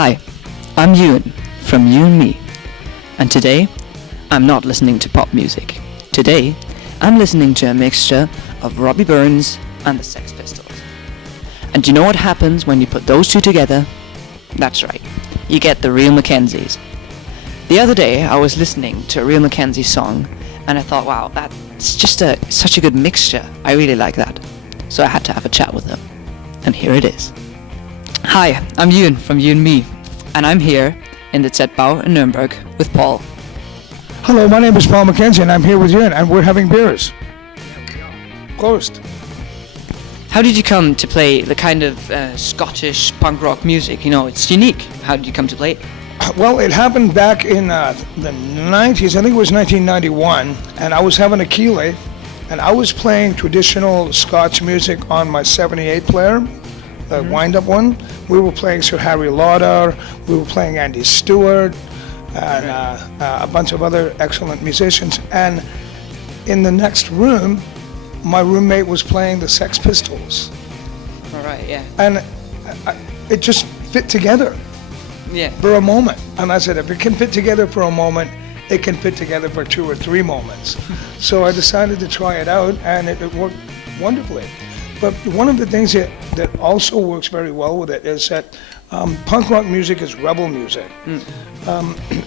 Hi, I'm Ewan from Ewan-Me, and today I'm not listening to pop music. Today I'm listening to a mixture of Robbie Burns and the Sex Pistols. And do you know what happens when you put those two together? That's right, you get the Real McKenzies. The other day I was listening to a Real McKenzie song and I thought, wow, that's just such a good mixture. I really like that. So I had to have a chat with them. And here it is. Hi, I'm Ewan from Ewan-Me, and I'm here in the z-bau in Nuremberg with Paul. Hello, my name is Paul McKenzie, and I'm here with Ewan, and we're having beers. Closed. How did you come to play the kind of Scottish punk rock music? You know, it's unique. How did you come to play it? Well, it happened back in the 90s, I think it was 1991, and I was having a Keeley, and I was playing traditional Scots music on my 78 player, the wind-up one. We were playing Sir Harry Lauder, we were playing Andy Stewart, and a bunch of other excellent musicians. And in the next room, my roommate was playing the Sex Pistols. All right, yeah. And it just fit together. Yeah. For a moment. And I said, if it can fit together for a moment, it can fit together for 2 or 3 moments. So I decided to try it out, and it worked wonderfully. But one of the things that also works very well with it is that punk rock music is rebel music.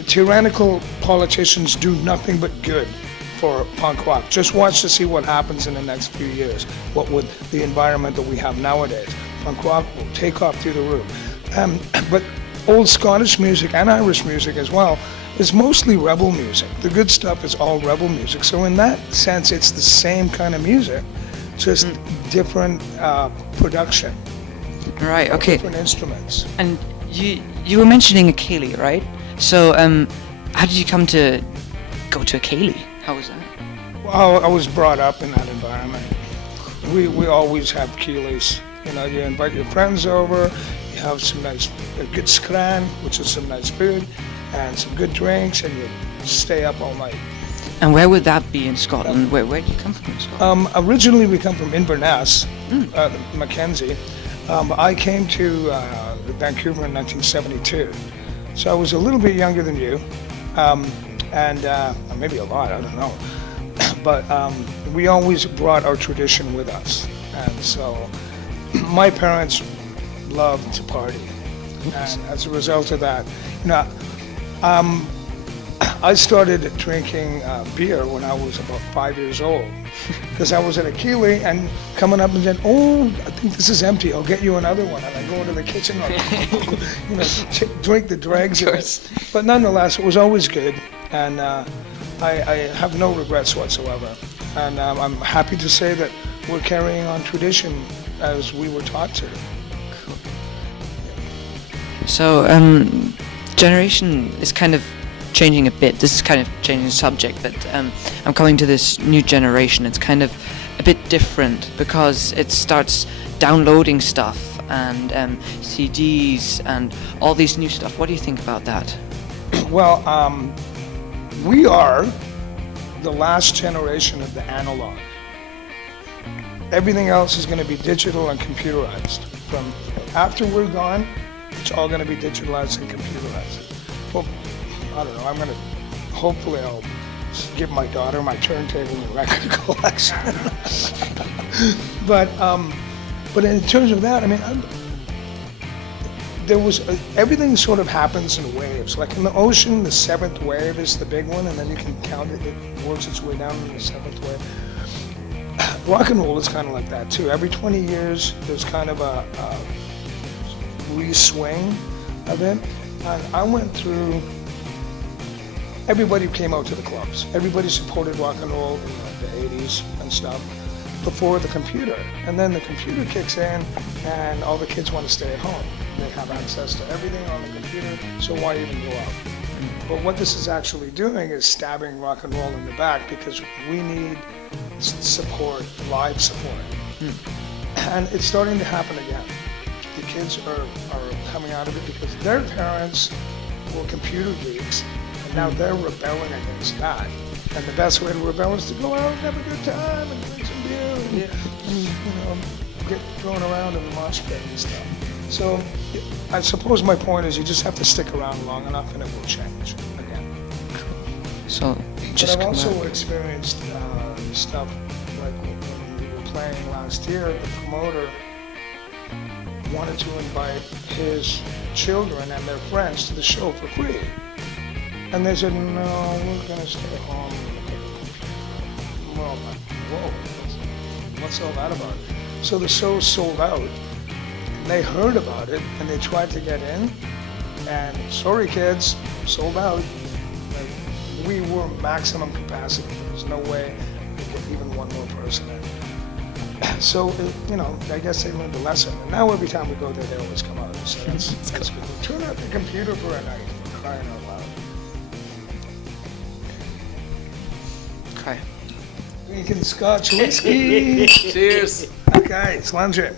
Tyrannical politicians do nothing but good for punk rock. Just watch to see what happens in the next few years. What would the environment that we have nowadays? Punk rock will take off through the roof. But old Scottish music and Irish music as well is mostly rebel music. The good stuff is all rebel music. So in that sense, it's the same kind of music, just different production. Right, okay. Different instruments. And you were mentioning a ceilidh, right? So how did you come to go to a ceilidh? How was that? Well, I was brought up in that environment. We always have ceilidhs. You know, you invite your friends over, you have some nice, a good scran, which is some nice food, and some good drinks, and you stay up all night. And where would that be in Scotland? Where did you come from in Scotland? Originally we come from Inverness, Mackenzie. I came to Vancouver in 1972, so I was a little bit younger than you, and maybe a lot, I don't know. But we always brought our tradition with us, and so my parents loved to party, and as a result of that, you know, I started drinking beer when I was about 5 years old, because I was at a Keeley and coming up and said, "Oh, I think this is empty. I'll get you another one." And I go into the kitchen and you know, drink the dregs of it. But nonetheless, it was always good, and I have no regrets whatsoever. And I'm happy to say that we're carrying on tradition as we were taught to. Cool. So generation is kind of changing a bit. This is kind of changing the subject, but I'm coming to this new generation. It's kind of a bit different because it starts downloading stuff and CDs and all these new stuff. What do you think about that? Well, we are the last generation of the analog. Everything else is going to be digital and computerized. From after we're gone, it's all going to be digitalized and computerized. Well, I don't know, hopefully I'll give my daughter my turntable and record collection. But in terms of that, I mean, everything sort of happens in waves. Like in the ocean, the 7th wave is the big one, and then you can count it, it works its way down to the 7th wave. Rock and roll is kind of like that too. Every 20 years, there's kind of a re-swing of it. And I went through, everybody came out to the clubs. Everybody supported rock and roll in the 80s and stuff before the computer. And then the computer kicks in and all the kids want to stay at home. They have access to everything on the computer, so why even go out? But what this is actually doing is stabbing rock and roll in the back, because we need support, live support. And it's starting to happen again. The kids are coming out of it because their parents were computer geeks, and now they're rebelling against that. And the best way to rebel is to go out and have a good time and drink some beer and get thrown around in the mosh pit and stuff. So I suppose my point is you just have to stick around long enough and it will change again. So But just I've come also out. experienced stuff like when we were playing last year, the promoter wanted to invite his children and their friends to the show for free. And they said, no, we're going to stay home. Well, whoa, what's all that about? So the show sold out. And they heard about it and they tried to get in. And sorry kids, sold out. Like, we were maximum capacity. There was no way to get even one more person in. So, I guess they learned the lesson. And now every time we go there, they always come out. So that's good. Turn out the computer for a night, for crying out loud. Okay. Drinking Scotch whiskey. Cheers. Okay, Slanger.